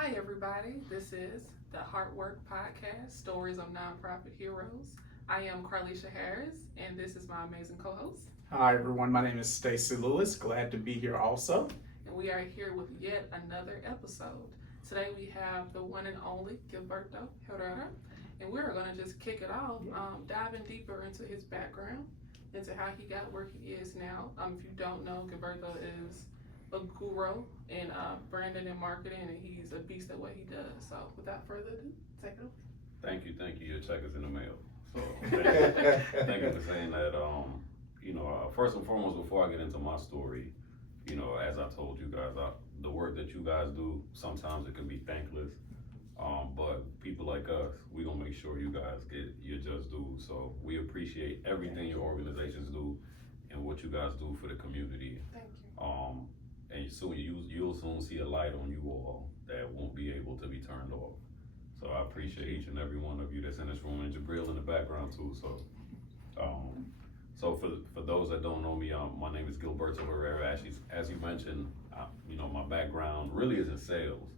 Hi, everybody. This is the Heart Work Podcast, Stories of Nonprofit Heroes. I am Carlisha Harris, and this is my amazing co host. Hi everyone, my name is Stacey Lewis. Glad to be here also. And we are here with yet another episode. Today we have the one and only Gilberto Herra, and we're going to just kick it off, diving deeper into his background, into how he got where he is now. If you don't know, Gilberto is a guru in branding and marketing, and he's a beast at what he does. So, without further ado, take it over. Thank you. Your check is in the mail. So thank you for saying that. First and foremost, before I get into my story, as I told you guys, the work that you guys do, sometimes it can be thankless. But people like us, we gonna make sure you guys get your just due. So we appreciate everything your organizations do and what you guys do for the community. Thank you. And soon you'll soon see a light on you all that won't be able to be turned off. So I appreciate each and every one of you that's in this room, and Jabril in the background too. So for those that don't know me, my name is Gilberto Herrera. Actually, as you mentioned, my background really is in sales.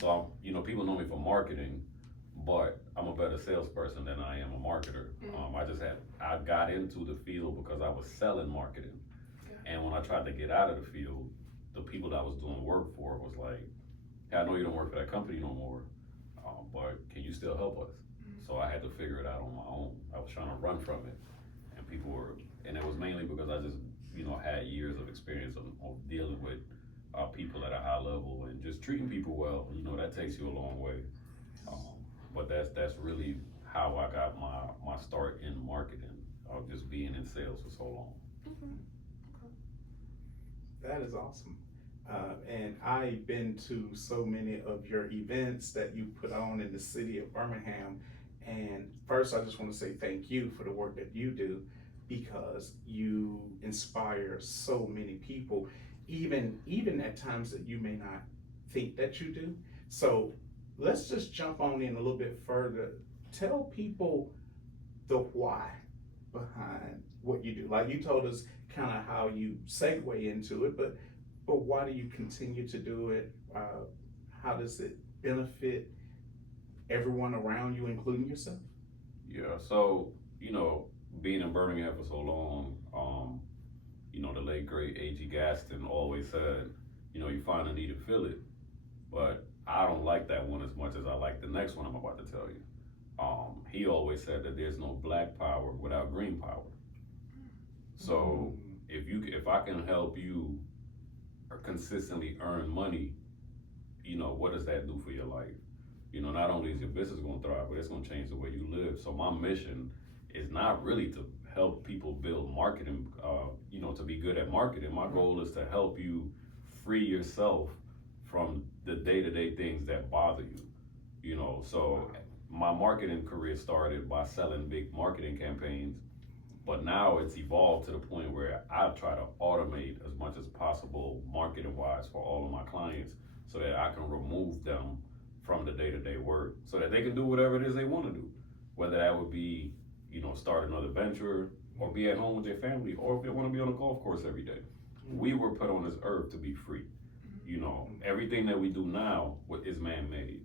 So people know me for marketing, but I'm a better salesperson than I am a marketer. I got into the field because I was selling marketing, and when I tried to get out of the field, the people that I was doing work for was like, hey, I know you don't work for that company no more, but can you still help us? So I had to figure it out on my own. I was trying to run from it, and it was mainly because I just, had years of experience of dealing with people at a high level and just treating people well. That takes you a long way. But that's really how I got my start in marketing, just being in sales for so long. Okay. That is awesome. And I've been to so many of your events that you put on in the city of Birmingham. And first, I just want to say thank you for the work that you do, because you inspire so many people, even at times that you may not think that you do. So let's just jump on in a little bit further. Tell people the why behind what you do. Like you told us kind of how you segue into it, but why do you continue to do it? How does it benefit everyone around you, including yourself? Yeah, so, being in Birmingham for so long, the late great A.G. Gaston always said, you find a need to fill it, but I don't like that one as much as I like the next one I'm about to tell you. He always said that there's no black power without green power. So if I can help you consistently earn money, what does that do for your life? Not only is your business going to thrive, but it's going to change the way you live. So my mission is not really to help people build marketing, to be good at marketing. My goal is to help you free yourself from the day-to-day things that bother you. So my marketing career started by selling big marketing campaigns, but now it's evolved to the point where I try to automate as much as possible marketing-wise for all of my clients, so that I can remove them from the day-to-day work, so that they can do whatever it is they want to do, whether that would be, start another venture, or be at home with their family, or if they want to be on a golf course every day. We were put on this earth to be free. Everything that we do now is man-made.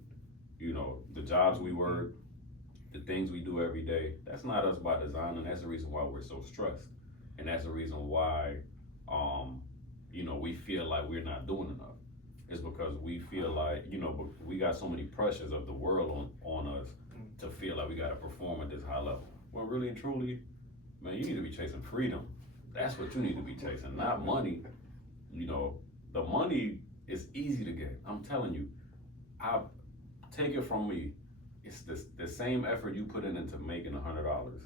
The jobs we work, the things we do every day, that's not us by design, and that's the reason why we're so stressed. And that's the reason why, we feel like we're not doing enough. It's because we feel like, we got so many pressures of the world on us to feel like we got to perform at this high level. Well, really and truly, man, you need to be chasing freedom. That's what you need to be chasing, not money. The money is easy to get. I'm telling you, take it from me. It's the same effort you put into making $100.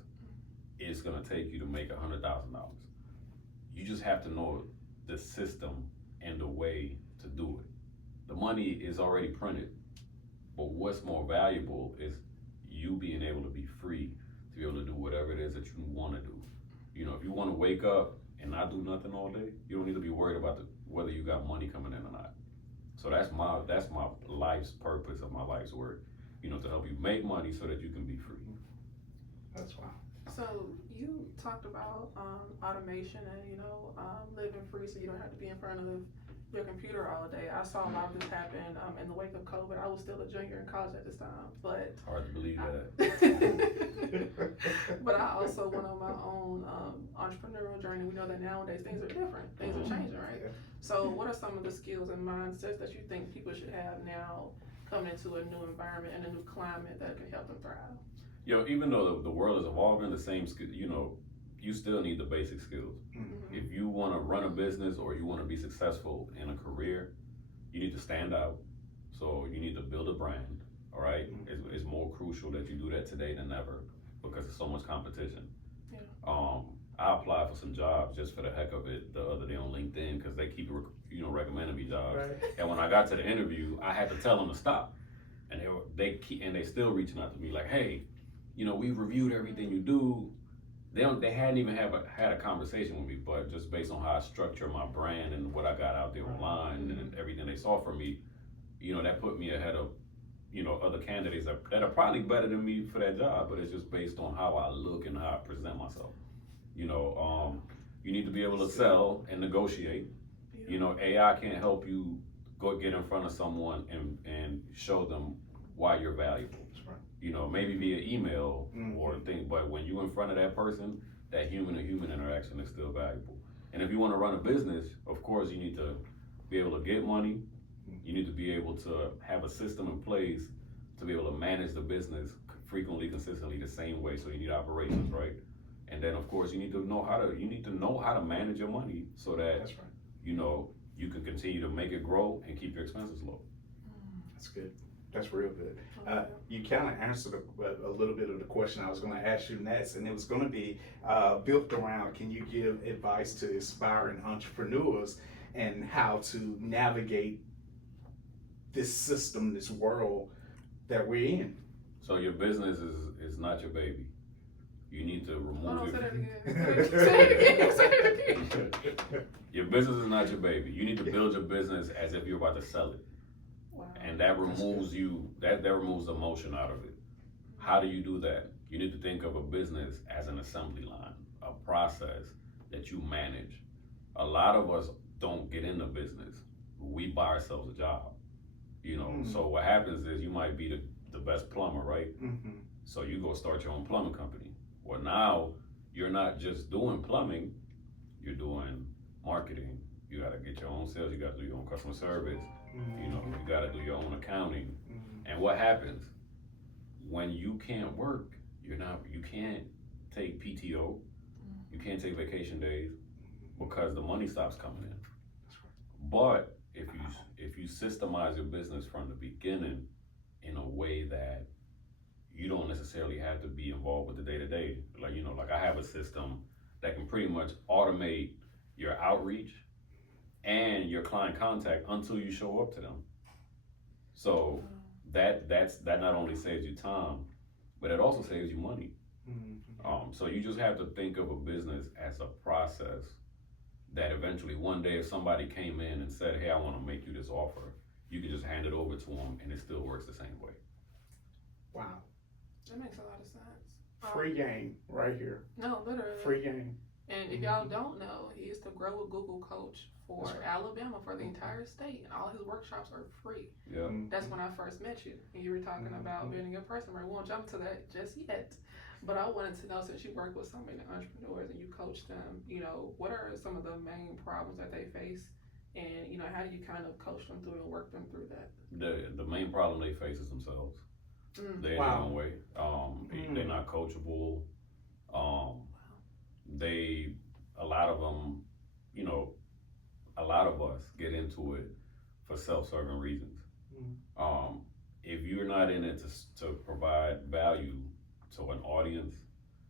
It's gonna take you to make $100,000. You just have to know the system and the way to do it. The money is already printed, but what's more valuable is you being able to be free to be able to do whatever it is that you want to do. If you want to wake up and not do nothing all day, you don't need to be worried about whether you got money coming in or not. So that's my life's purpose of my life's work. To help you make money so that you can be free. That's wow. So you talked about automation and living free, so you don't have to be in front of your computer all day. I saw a lot of this happen in the way wake of COVID. I was still a junior in college at this time, but Hard to believe that. but I also went on my own entrepreneurial journey. We know that nowadays things are different. Things are changing, right? So what are some of the skills and mindsets that you think people should have now coming into a new environment and a new climate that can help them thrive? Even though the world is evolving, the same skill, you still need the basic skills. Mm-hmm. If you want to run a business or you want to be successful in a career, you need to stand out. So you need to build a brand, all right? Mm-hmm. It's more crucial that you do that today than ever because there's so much competition. Yeah. I applied for some jobs just for the heck of it the other day on LinkedIn because they keep recommending me jobs. Right. And when I got to the interview, I had to tell them to stop, and they still reaching out to me like, hey, we've reviewed everything you do. They hadn't even had a conversation with me, but just based on how I structure my brand and what I got out there online and everything they saw from me, that put me ahead of other candidates that are probably better than me for that job, but it's just based on how I look and how I present myself. You need to be able to sell and negotiate. Yeah. AI can't help you go get in front of someone and show them why you're valuable. That's right. Maybe via email Mm-hmm. or thing, but when you're in front of that person, that human to human interaction is still valuable. And if you want to run a business, of course, you need to be able to get money. You need to be able to have a system in place to be able to manage the business frequently, consistently, the same way. So you need operations, right? And then, of course, you need to know how to manage your money so that That's right. You can continue to make it grow and keep your expenses low. That's good. That's real good. You kind of answered a little bit of the question I was going to ask you next, and it was going to be built around, can you give advice to aspiring entrepreneurs and how to navigate this system, this world that we're in? So your business is not your baby. You need to remove Say that it. again. Say it again. Your business is not your baby. You need to build your business as if you're about to sell it. Wow. And that removes that removes the emotion out of it. How do you do that? You need to think of a business as an assembly line, a process that you manage. A lot of us don't get into business. We buy ourselves a job. So what happens is you might be the best plumber, right? Mm-hmm. So you go start your own plumbing company. Well, now you're not just doing plumbing, you're doing marketing. You got to get your own sales. You got to do your own customer service. Mm-hmm. You got to do your own accounting. Mm-hmm. And what happens when you can't work? You can't take PTO. You can't take vacation days because the money stops coming in. But if you systemize your business from the beginning in a way that you don't necessarily have to be involved with the day-to-day. Like I have a system that can pretty much automate your outreach and your client contact until you show up to them. So that not only saves you time, but it also saves you money. Mm-hmm. So you just have to think of a business as a process that eventually one day if somebody came in and said, hey, I want to make you this offer, you can just hand it over to them and it still works the same way. Wow. That makes a lot of sense. Free game right here. No, literally. Free game. And if y'all don't know, he is the Grow with Google coach for That's right. Alabama, for the entire state, and all his workshops are free. Yeah. That's when I first met you, and you were talking about building your person brand. We won't jump to that just yet, but I wanted to know, since you work with so many entrepreneurs and you coach them, what are some of the main problems that they face, and how do you kind of coach them through and work them through that? The main problem they face is themselves. They're in their own way. They're not coachable. A lot of them, a lot of us get into it for self-serving reasons. If you're not in it to provide value to an audience,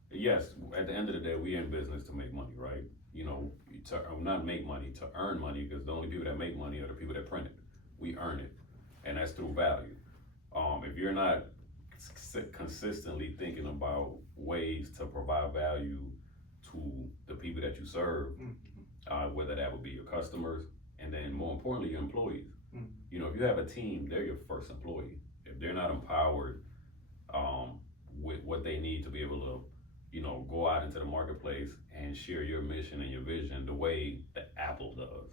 yes, at the end of the day, we're in business to make money, right? To not make money, to earn money, because the only people that make money are the people that print it. We earn it, and that's through value. If you're not consistently thinking about ways to provide value to the people that you serve, whether that would be your customers, and then more importantly, your employees. If you have a team, they're your first employee. If they're not empowered with what they need to be able to, go out into the marketplace and share your mission and your vision the way that Apple does,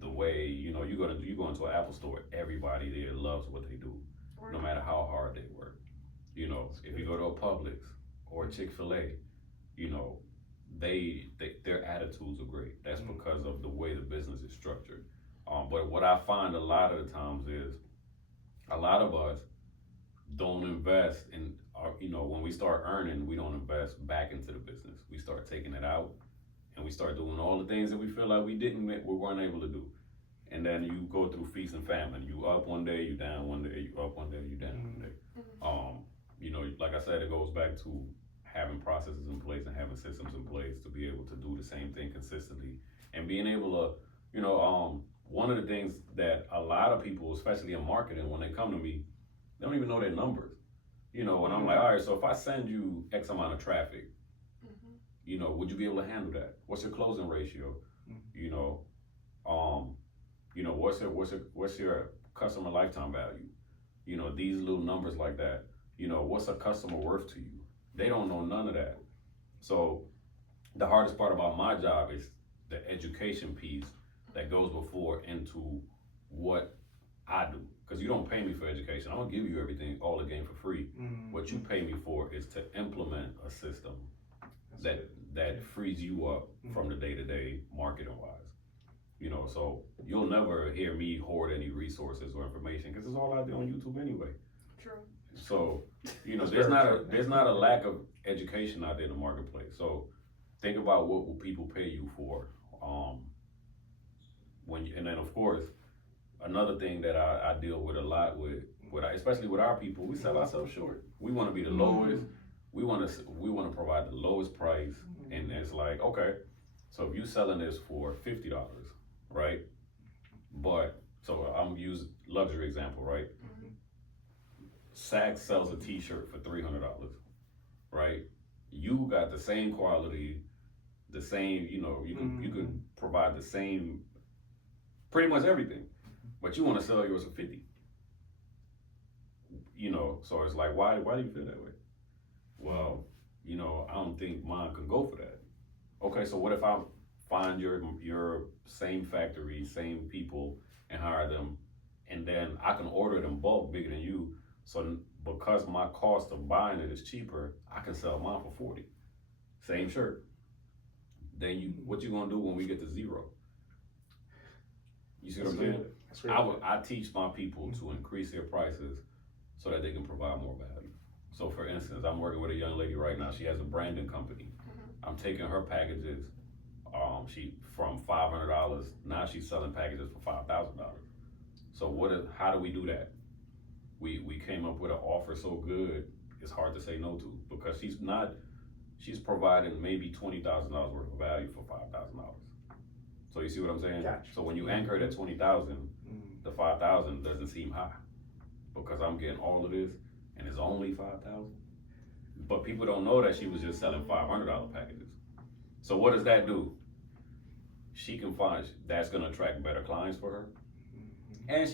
the way, you know, you go into an Apple store, everybody there loves what they do, no matter how hard they work. You know, if you go to a Publix or a Chick-fil-A, you know, their attitudes are great. That's because of the way the business is structured. But what I find a lot of the times is a lot of us don't invest in our, you know, when we start earning, we don't invest back into the business. We start taking it out and we start doing all the things that we feel like we weren't able to do. And then you go through feast and famine. You up one day, you down one day, you up one day, you down one day. You know, like I said, it goes back to having processes in place and having systems in place to be able to do the same thing consistently and being able to, you know, one of the things that a lot of people, especially in marketing, when they come to me, they don't even know their numbers. You know, and I'm like, all right, so if I send you X amount of traffic, you know, would you be able to handle that? What's your closing ratio? You know, what's your customer lifetime value? You know, these little numbers like that. You know, what's a customer worth to you? They don't know none of that. So the hardest part about my job is the education piece that goes before into what I do. Because you don't pay me for education. I'm gonna give you everything, all the game for free. What you pay me for is to implement a system that frees you up from the day-to-day marketing wise. You know, so you'll never hear me hoard any resources or information because it's all out there on YouTube anyway. True. So, you know, there's not a lack of education out there in the marketplace. So think about what will people pay you for. And then of course, another thing that I deal with a lot with especially with our people, we sell ourselves short. We want to be the lowest. We want to provide the lowest price, and it's like, okay, so if you selling this for $50, right? But so I'm use luxury example, right? Saks sells a T-shirt for $300, right? You got the same quality, the same, you know, you can provide the same, pretty much everything, but you want to sell yours for 50. You know, so it's like, why do you feel that way? Well, you know, I don't think mine can go for that. Okay, so what if I find your same factory, same people, and hire them, and then I can order it in bulk bigger than you. So because my cost of buying it is cheaper, I can sell mine for 40. Same shirt. Then what you gonna do when we get to zero? You see what I'm saying? I teach my people to increase their prices so that they can provide more value. So for instance, I'm working with a young lady right now. She has a branding company. I'm taking her packages. She from $500. Now she's selling packages for $5,000. So how do we do that? We came up with an offer so good, it's hard to say no to, because she's providing maybe $20,000 worth of value for $5,000. So you see what I'm saying? Gotcha. So when you anchor it at 20,000, the 5,000 doesn't seem high, because I'm getting all of this and it's only 5,000. But people don't know that she was just selling $500 packages. So what does that do? She can find that's gonna attract better clients for her, and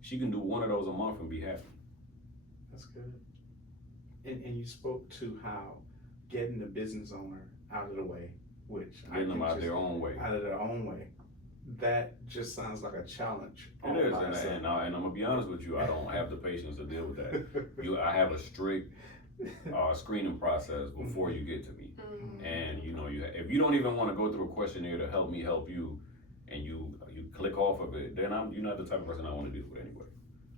she can do one of those a month and be happy. That's good. And you spoke to how getting the business owner out of the way, which Getting them out of their own way. Out of their own way. That just sounds like a challenge. It is, and I'm gonna be honest with you, I don't have the patience to deal with that. I have a strict screening process before you get to me, and you know, if you don't even want to go through a questionnaire to help me help you, and you click off of it, then you're not the type of person I want to deal with anyway.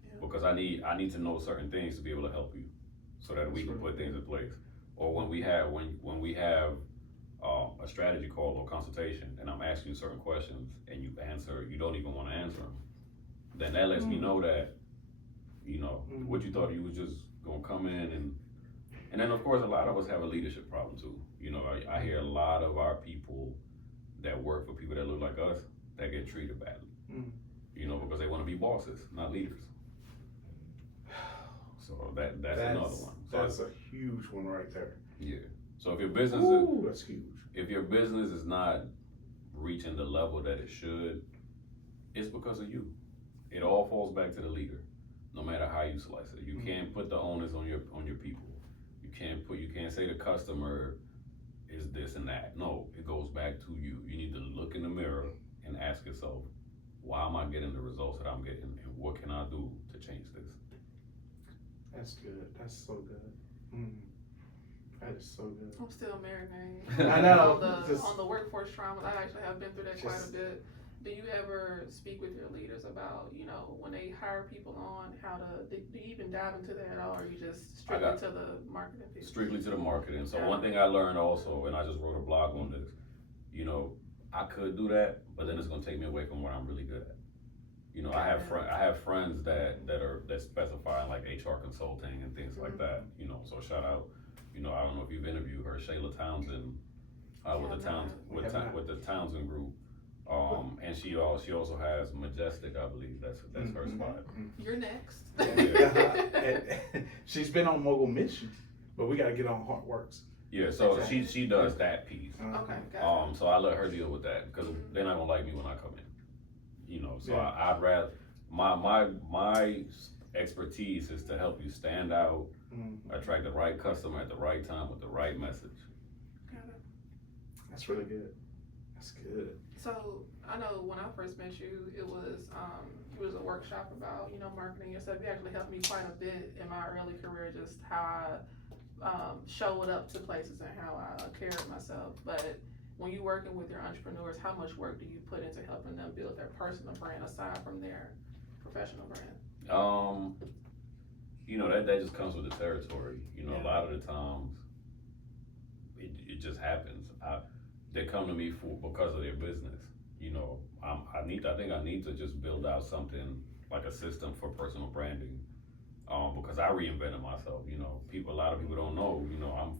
Yeah. Because I need to know certain things to be able to help you, so that we can put things in place. Or when we have a strategy call or consultation, and I'm asking you certain questions, and you don't even want to answer them, then that lets me know that, you know, what you thought you was just gonna come in and then of course a lot of us have a leadership problem too. You know, I hear a lot of our people that work for people that look like us that get treated badly. You know, because they want to be bosses, not leaders. So that's another one. So that's a huge one right there. Yeah. So if your business that's huge. If your business is not reaching the level that it should, it's because of you. It all falls back to the leader, no matter how you slice it. You can't put the onus on your people. You can't say the customer is this and that. No, it goes back to you. You need to look in the mirror and ask yourself, why am I getting the results that I'm getting, and what can I do to change this? That's good. That's so good. Mm. That is so good. I'm still marinating. I know. On the workforce trauma. I actually have been through that quite a bit. Do you ever speak with your leaders about, when they hire people on, how to, do you even dive into that at all, or you just strictly to the marketing piece? Strictly to the marketing. So one thing I learned also, and I just wrote a blog on this, I could do that, but then it's gonna take me away from what I'm really good at. I have friends that specify in like HR consulting and things like that. So shout out. I don't know if you've interviewed her, Shayla Townsend, with the Townsend Group. And she also has Majestic, I believe that's her spot. You're next. She's been on Mogul Mission, but we gotta get on Heartworks. Yeah, so she does that piece. Okay, got it. So I let her deal with that because they're not gonna like me when I come in. So I'd rather my expertise is to help you stand out, attract the right customer at the right time with the right message. Got it. That's really good. That's good. So I know when I first met you, it was a workshop about marketing and stuff. You actually helped me quite a bit in my early career, just how I showed up to places and how I carried myself. But when you're working with your entrepreneurs, how much work do you put into helping them build their personal brand aside from their professional brand? That just comes with the territory. A lot of the times it just happens. They come to me because of their business. I think I need to just build out something like a system for personal branding. Because I reinvented myself. A lot of people don't know. I'm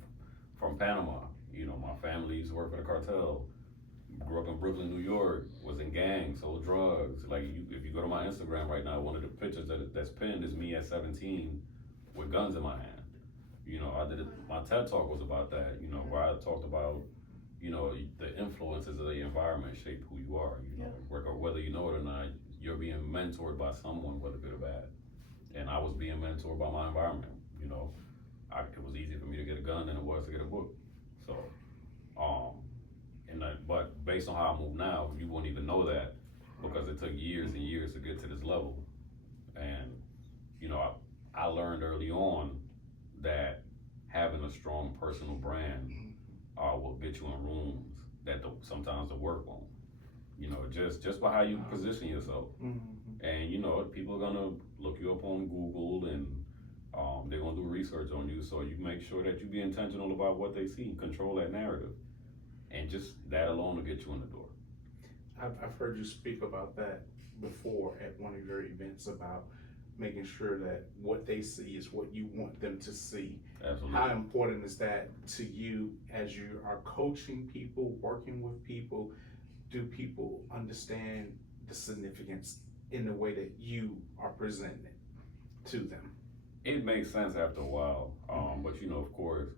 from Panama. My family used to work for the cartel. Grew up in Brooklyn, New York. Was in gangs, sold drugs. If you go to my Instagram right now, one of the pictures that's pinned is me at 17 with guns in my hand. My TED Talk was about that. Where I talked about the influences of the environment shape who you are. Whether you know it or not, you're being mentored by someone, whether good or bad. And I was being mentored by my environment. It was easier for me to get a gun than it was to get a book. So, but based on how I move now, you won't even know that because it took years and years to get to this level. And I learned early on that having a strong personal brand will get you in rooms that sometimes the work won't. Just by how you position yourself. And people are gonna look you up on Google and they're gonna do research on you. So you make sure that you be intentional about what they see, control that narrative, and just that alone will get you in the door. I've heard you speak about that before at one of your events about making sure that what they see is what you want them to see. Absolutely. How important is that to you as you are coaching people, working with people? Do people understand the significance in the way that you are presenting it to them? It makes sense after a while, but of course,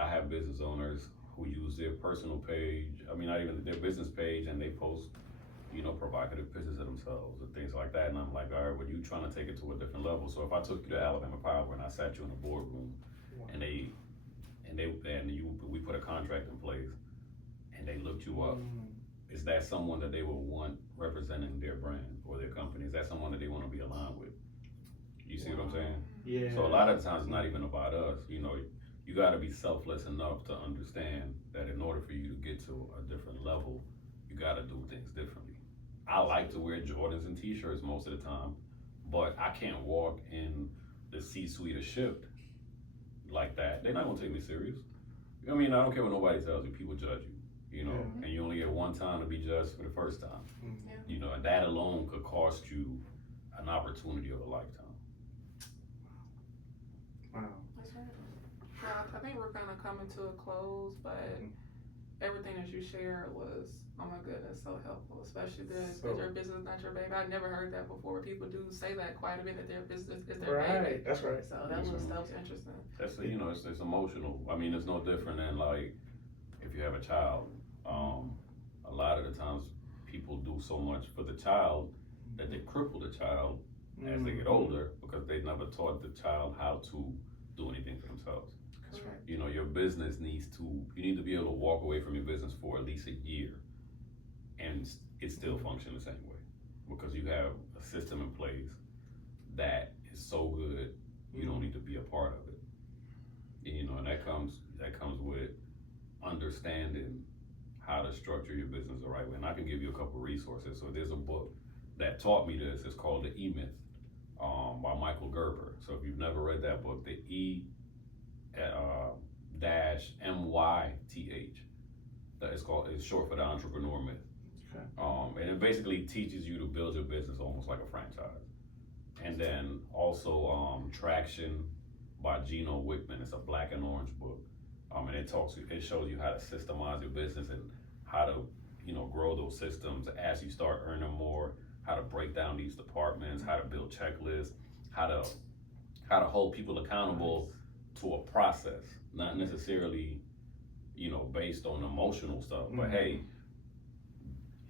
I have business owners who use their personal page, not even their business page, and they post provocative pictures of themselves and things like that. And I'm like, all right, well, you trying to take it to a different level. So if I took you to Alabama Power and I sat you in a boardroom and we put a contract in place and they looked you up, is that someone that they would want representing their brand or their company? Is that someone that they want to be aligned with? You see what I'm saying? Yeah. So a lot of times it's not even about us. You got to be selfless enough to understand that in order for you to get to a different level, you got to do things differently. I like to wear Jordans and t-shirts most of the time, but I can't walk in the C-suite of Shift like that. They're not gonna take me serious. I don't care what nobody tells you. People judge you, and you only get one time to be judged for the first time. And that alone could cost you an opportunity of a lifetime. Wow. That's right. Well, I think we're kind of coming to a close, but everything that you shared was, oh my goodness, so helpful, especially is your business not your baby. I never heard that before. People do say that quite a bit, that their business is their baby. Right, that's right. So that was interesting. That's it's emotional. It's no different than like if you have a child. A lot of the times people do so much for the child that they cripple the child as they get older because they never taught the child how to do anything for themselves. That's right. Your business you need to be able to walk away from your business for at least a year and it still function the same way. because you have a system in place that is so good, you don't need to be a part of it. And, you know, and that comes with understanding how to structure your business the right way. And I can give you a couple resources. So there's a book that taught me this. It's called The E-Myth by Michael Gerber. So if you've never read that book, the E dash MYTH, it's short for the entrepreneur myth. Okay. And it basically teaches you to build your business almost like a franchise. And then also Traction by Gino Wickman. It's a black and orange book. And it shows you how to systemize your business and how to, you know, grow those systems as you start earning more, how to break down these departments, how to build checklists, how to hold people accountable to a process, not necessarily, you know, based on emotional stuff, but hey,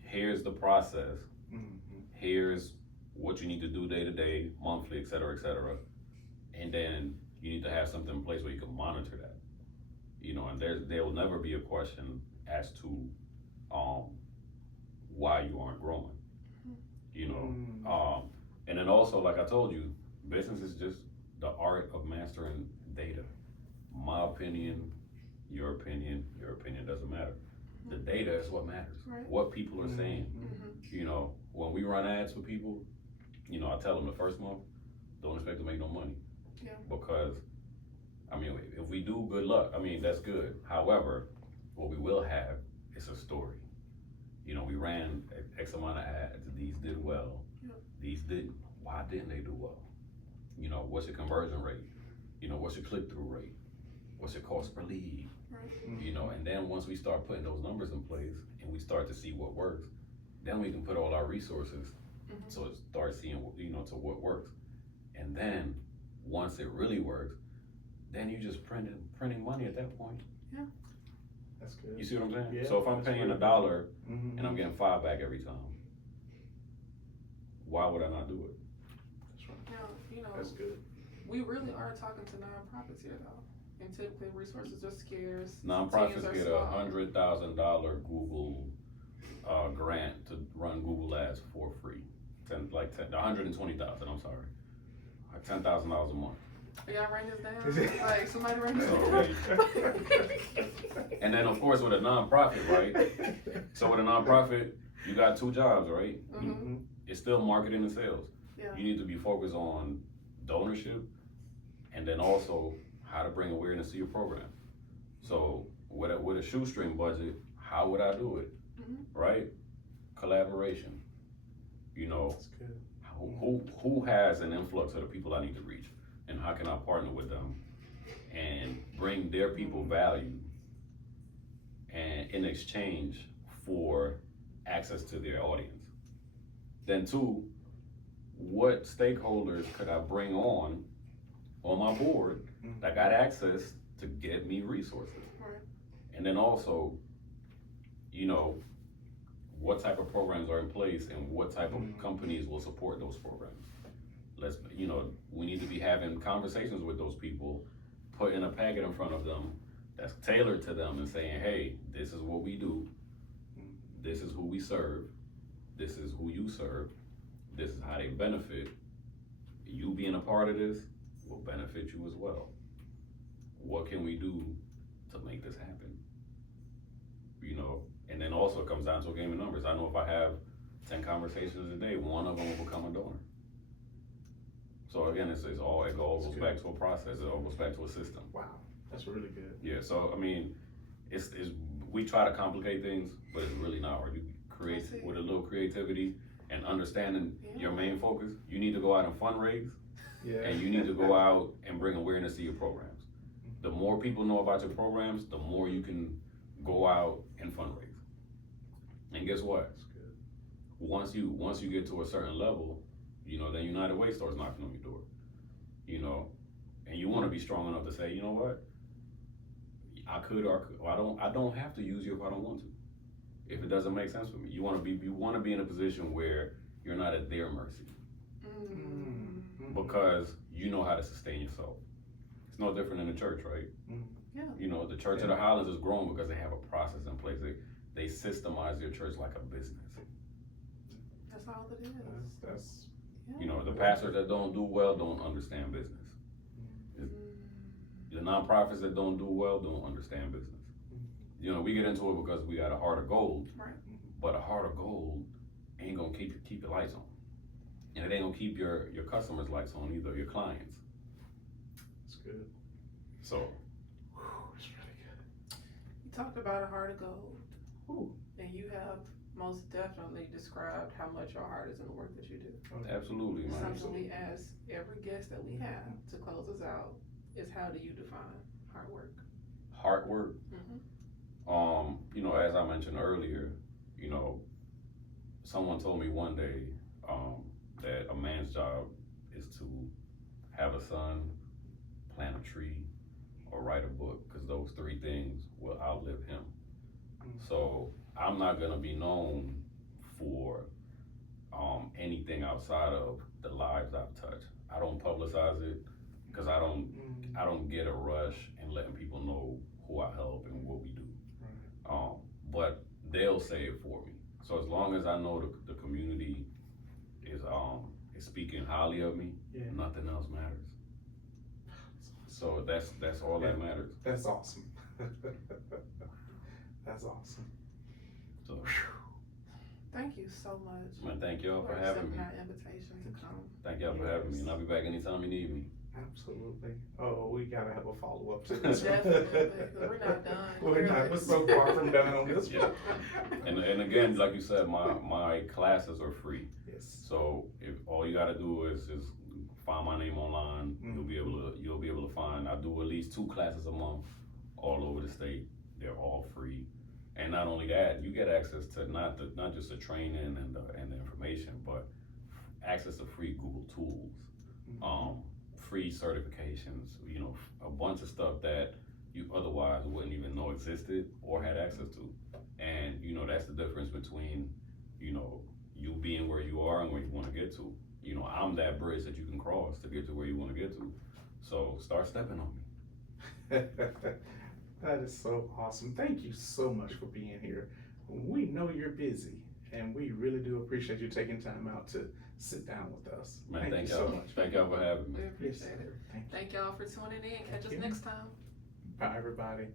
here's the process, here's what you need to do day to day, monthly, et cetera, and then you need to have something in place where you can monitor that, you know, and there will never be a question as to why you aren't growing, you know. And then also, like I told you, business is just the art of mastering data. My opinion, your opinion doesn't matter. The data is what matters. Right. What people are saying. You know, when we run ads for people, you know, I tell them the first month, don't expect to make no money. Yeah. Because, I mean, if we do, good luck. I mean, that's good. However, what we will have is a story. You know, we ran X amount of ads. These did well. Yep. These didn't. Why didn't they do well? You know, what's your conversion rate? You know, what's your click-through rate? What's your cost per lead? Right. You know, and then once we start putting those numbers in place and we start to see what works, then we can put all our resources so it starts seeing, you know, to what works. And then once it really works, then you just printing money at that point. Yeah. That's good. You see what I'm saying? Yeah, so if I'm paying really $1 and I'm getting $5 back every time, why would I not do it? That's right. Now, you know, That's good. we really are talking to nonprofits here, though. And typically resources are scarce. Nonprofits teams are get small. $100,000 Google grant to run Google ads for free. 120,000. I'm sorry, like $10,000 a month. Are y'all writing this down? Like somebody write this So, down. And then of course with a nonprofit, right? So with a nonprofit, you got 2 jobs, right? It's still marketing and sales. Yeah. You need to be focused on donorship and then also how to bring awareness to your program. So with a shoestring budget, how would I do it? Right? Collaboration. You know, That's good. who has an influx of the people I need to reach, and how can I partner with them and bring their people value, and in exchange for access to their audience. Then 2, what stakeholders could I bring on my board that got access to get me resources? Right. And then also, you know, what type of programs are in place and what type of companies will support those programs. You know, we need to be having conversations with those people, putting a packet in front of them that's tailored to them and saying, hey, this is what we do. This is who we serve. This is who you serve. This is how they benefit. You being a part of this will benefit you as well. What can we do to make this happen? You know, and then also it comes down to a game of numbers. I know if I have 10 conversations a day, one of them will become a donor. So again, it all goes back to a process. It all goes back to a system. Wow, that's really good. Yeah. So I mean, it's we try to complicate things, but it's really not hard. You create with a little creativity and understanding your main focus. You need to go out and fundraise, and you need to go out and bring awareness to your programs. The more people know about your programs, the more you can go out and fundraise. And guess what? Once you get to a certain level, you know, then United Way starts knocking on your door. You know, and you want to be strong enough to say, you know what, I could or I don't have to use you if I don't want to. If it doesn't make sense for me, you want to be in a position where you're not at their mercy, because you know how to sustain yourself. It's no different in the church, right? Yeah. You know, the Church of the Highlands is growing because they have a process in place. They systemize their church like a business. That's all it is. That's Yeah. You know, the pastors that don't do well don't understand business. The nonprofits that don't do well don't understand business. You know, we get into it because we got a heart of gold, Right. but a heart of gold ain't gonna keep your lights on, and it ain't gonna keep your customers' lights on either, your clients. It's good. So It's really good. You talked about a heart of gold, Ooh. and you have most definitely described how much your heart is in the work that you do. absolutely, man. Something we ask every guest that we have to close us out is, how do you define hard work? Hard work. Mm-hmm. You know, as I mentioned earlier, you know, someone told me one day that a man's job is to have a son, plant a tree, or write a book, because those three things will outlive him. So I'm not gonna be known for anything outside of the lives I've touched. I don't publicize it because I don't get a rush in letting people know who I help and what we do. But they'll say it for me. So as long as I know the community is speaking highly of me, Yeah. nothing else matters. So that's all that matters. That's awesome. That's awesome. So Thank you so much man, thank y'all for for having me. accepting our invitation to come. Thank y'all for having me, and I'll be back anytime you need me. Absolutely. Oh, we gotta have a follow-up to this. Definitely, 'cause we're not done. We're not, we're so far from done on this Yeah. one. And again, like you said, my classes are free. Yes. So if all you gotta do is find my name online, Mm. you'll be able to find. I do at least 2 classes a month all over the state. They're all free. And not only that, you get access to not just the training and the information, but access to free Google tools, free certifications, you know, a bunch of stuff that you otherwise wouldn't even know existed or had access to. And you know, that's the difference between, you know, you being where you are and where you want to get to. You know, I'm that bridge that you can cross to get to where you want to get to. So start stepping on me. That is so awesome. Thank you so much for being here. We know you're busy, and we really do appreciate you taking time out to sit down with us. Man, thank you so much. Thank y'all for having me. We Yes, appreciate sir. it. Thank you. Thank y'all for tuning in. Catch us you. next time. Bye, everybody.